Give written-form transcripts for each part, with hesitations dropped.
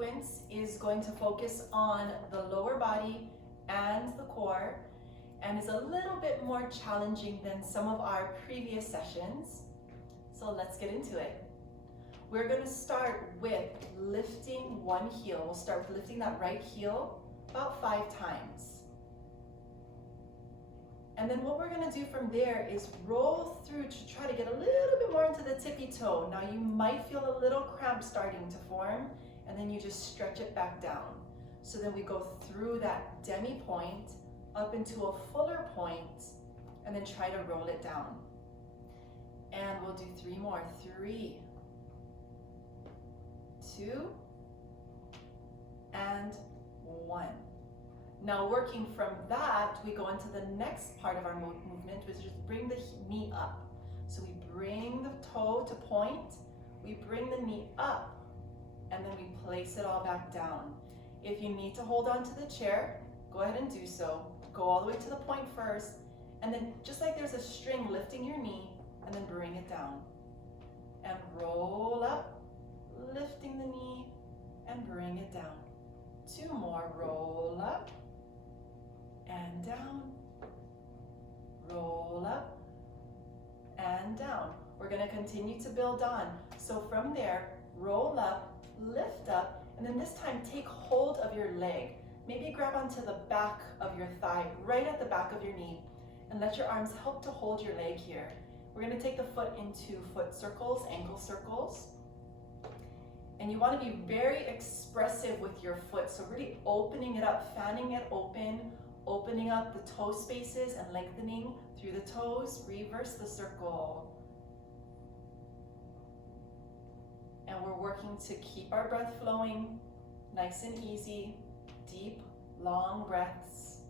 sequence is going to focus on the lower body and the core, and is a little bit more challenging than some of our previous sessions. So let's get into it. We're going to start with lifting one heel. We'll start with lifting that right heel about 5 times. And then what we're going to do from there is roll through to try to get a little bit more into the tippy toe. Now you might feel a little cramp starting to form, and then you just stretch it back down. So then we go through that demi point up into a fuller point, and then try to roll it down. And we'll do 3 more. 3, 2, and 1. Now working from that, we go into the next part of our movement, which is bring the knee up. So we bring the toe to point, we bring the knee up, and then we place it all back down. If you need to hold on to the chair, go ahead and do so. Go all the way to the point first, and then just like there's a string lifting your knee, and then bring it down. And roll up, lifting the knee, and bring it down. 2 more, roll up, and down, roll up, and down. We're gonna continue to build on. So from there, roll up, lift up, and then this time take hold of your leg. Maybe grab onto the back of your thigh, right at the back of your knee, and let your arms help to hold your leg here. We're gonna take the foot into foot circles, ankle circles. And you wanna be very expressive with your foot. So really opening it up, fanning it open, opening up the toe spaces and lengthening through the toes. Reverse the circle. And we're working to keep our breath flowing, nice and easy, deep, long breaths.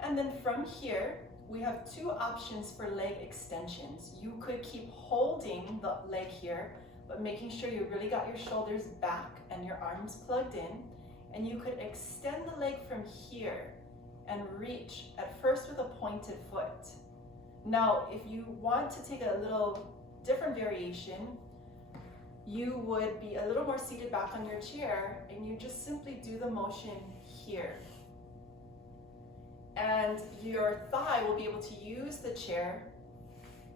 And then from here, we have 2 options for leg extensions. You could keep holding the leg here, but making sure you really got your shoulders back and your arms plugged in. And you could extend the leg from here and reach at first with a pointed foot. Now, if you want to take a little different variation, you would be a little more seated back on your chair, and you just simply do the motion here. And your thigh will be able to use the chair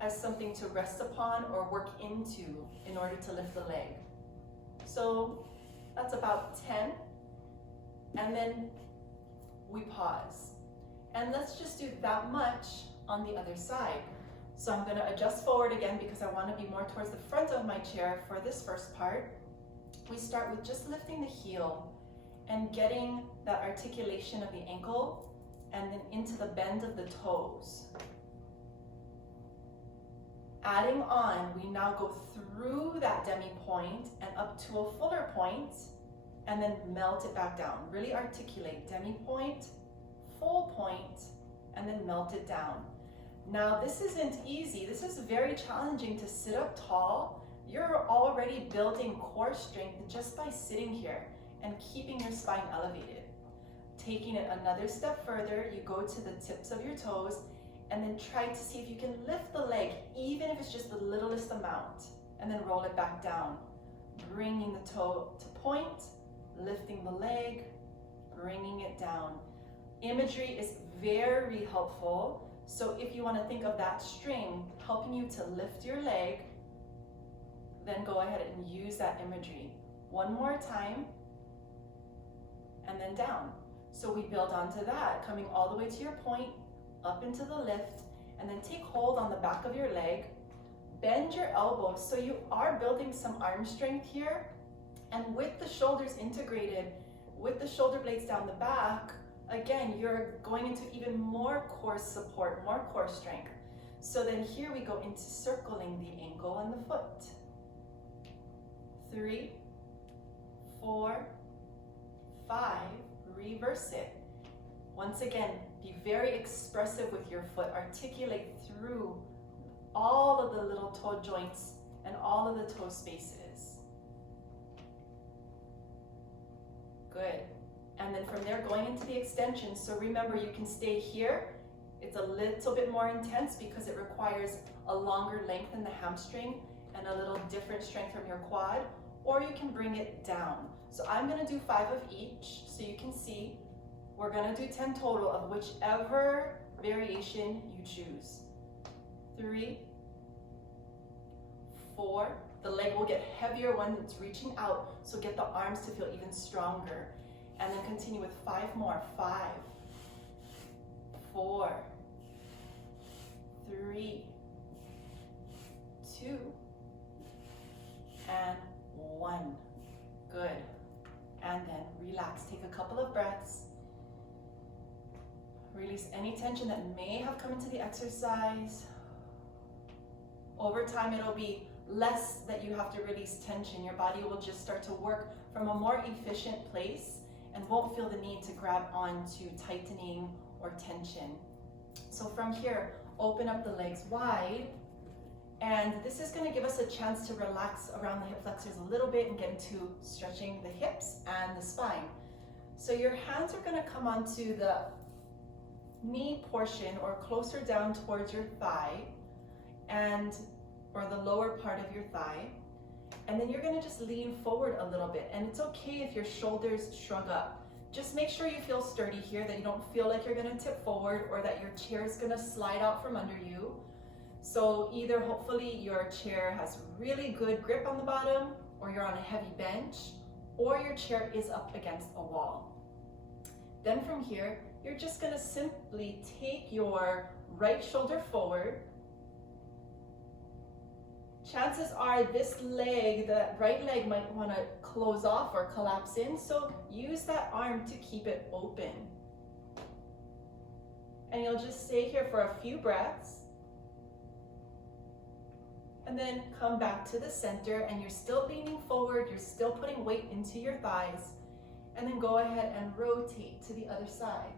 as something to rest upon or work into in order to lift the leg. So that's about 10. And then we pause. And let's just do that much on the other side. So I'm going to adjust forward again because I want to be more towards the front of my chair for this first part. We start with just lifting the heel and getting that articulation of the ankle and then into the bend of the toes. Adding on, we now go through that demi point and up to a fuller point, and then melt it back down. Really articulate demi point, full point, and then melt it down. Now this isn't easy. This is very challenging to sit up tall. You're already building core strength just by sitting here and keeping your spine elevated. Taking it another step further, you go to the tips of your toes and then try to see if you can lift the leg, even if it's just the littlest amount, and then roll it back down. Bringing the toe to point, lifting the leg, bringing it down. Imagery is very helpful. So if you want to think of that string helping you to lift your leg, then go ahead and use that imagery. 1 more time, and then down. So we build onto that, coming all the way to your point, up into the lift, and then take hold on the back of your leg, bend your elbows, so you are building some arm strength here, and with the shoulders integrated, with the shoulder blades down the back, again, you're going into even more core support, more core strength. So then here we go into circling the ankle and the foot. 3, 4, 5, reverse it. Once again, be very expressive with your foot. Articulate through all of the little toe joints and all of the toe spaces. Good. And then from there, going into the extension. So remember, you can stay here. It's a little bit more intense because it requires a longer length in the hamstring and a little different strength from your quad. or you can bring it down. So I'm gonna do 5 of each, so you can see. We're gonna do 10 total of whichever variation you choose. 3, 4, the leg will get heavier when it's reaching out, so get the arms to feel even stronger. And then continue with 5 more. 5, 4, 3, 2, and 1. Good. And then relax. Take a couple of breaths. Release any tension that may have come into the exercise. Over time, it'll be less that you have to release tension. Your body will just start to work from a more efficient place and won't feel the need to grab onto tightening or tension. So from here, open up the legs wide. And this is going to give us a chance to relax around the hip flexors a little bit and get into stretching the hips and the spine. So your hands are going to come onto the knee portion or closer down towards your thigh or the lower part of your thigh. And then you're going to just lean forward a little bit. And it's okay if your shoulders shrug up. Just make sure you feel sturdy here, that you don't feel like you're going to tip forward or that your chair is going to slide out from under you. So either hopefully your chair has really good grip on the bottom, or you're on a heavy bench, or your chair is up against a wall. Then from here, you're just going to simply take your right shoulder forward. Chances are this leg, the right leg, might want to close off or collapse in, so use that arm to keep it open. And you'll just stay here for a few breaths. And then come back to the center, and you're still leaning forward, you're still putting weight into your thighs. And then go ahead and rotate to the other side.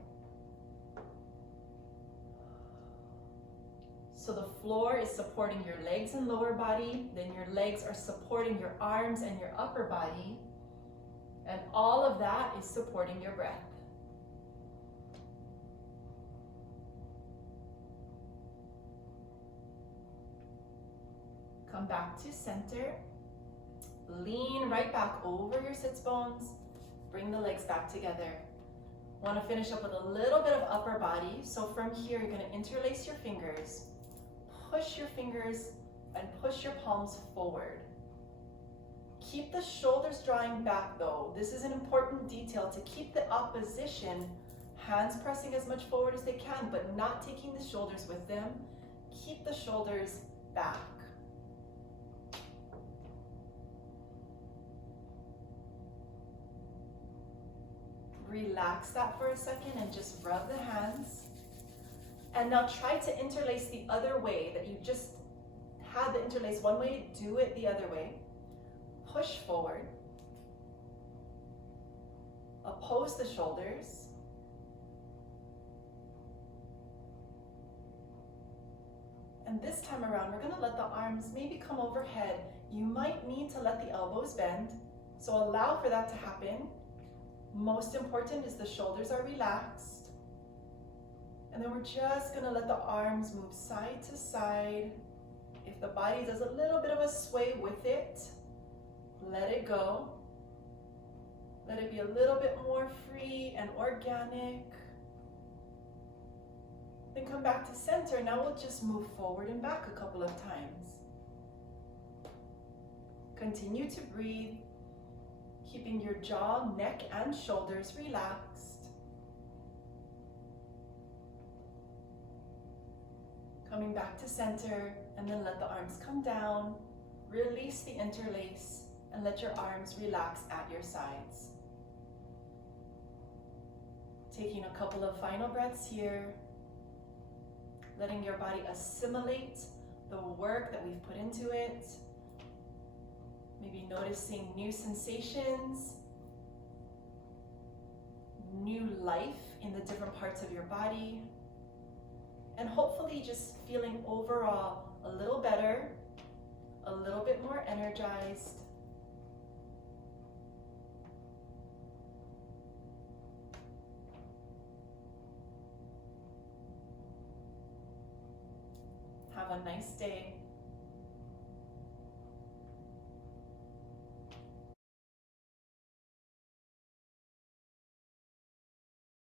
So the floor is supporting your legs and lower body, then your legs are supporting your arms and your upper body, and all of that is supporting your breath. Come back to center, lean right back over your sits bones, bring the legs back together. Want to finish up with a little bit of upper body, so from here you're going to interlace your fingers. Push your fingers and push your palms forward. Keep the shoulders drawing back though. This is an important detail, to keep the opposition, hands pressing as much forward as they can, but not taking the shoulders with them. Keep the shoulders back. Relax that for a second and just rub the hands. And now try to interlace the other way, that you just had the interlace one way, do it the other way. Push forward. Oppose the shoulders. And this time around, we're going to let the arms maybe come overhead. You might need to let the elbows bend, so allow for that to happen. Most important is the shoulders are relaxed. And then we're just going to let the arms move side to side. If the body does a little bit of a sway with it, let it go. Let it be a little bit more free and organic. Then come back to center. Now we'll just move forward and back a couple of times. Continue to breathe, keeping your jaw, neck, and shoulders relaxed. Coming back to center, and then let the arms come down. Release the interlace, and let your arms relax at your sides. Taking a couple of final breaths here, letting your body assimilate the work that we've put into it. Maybe noticing new sensations, new life in the different parts of your body, and hopefully just feeling overall a little better, a little bit more energized. Have a nice day.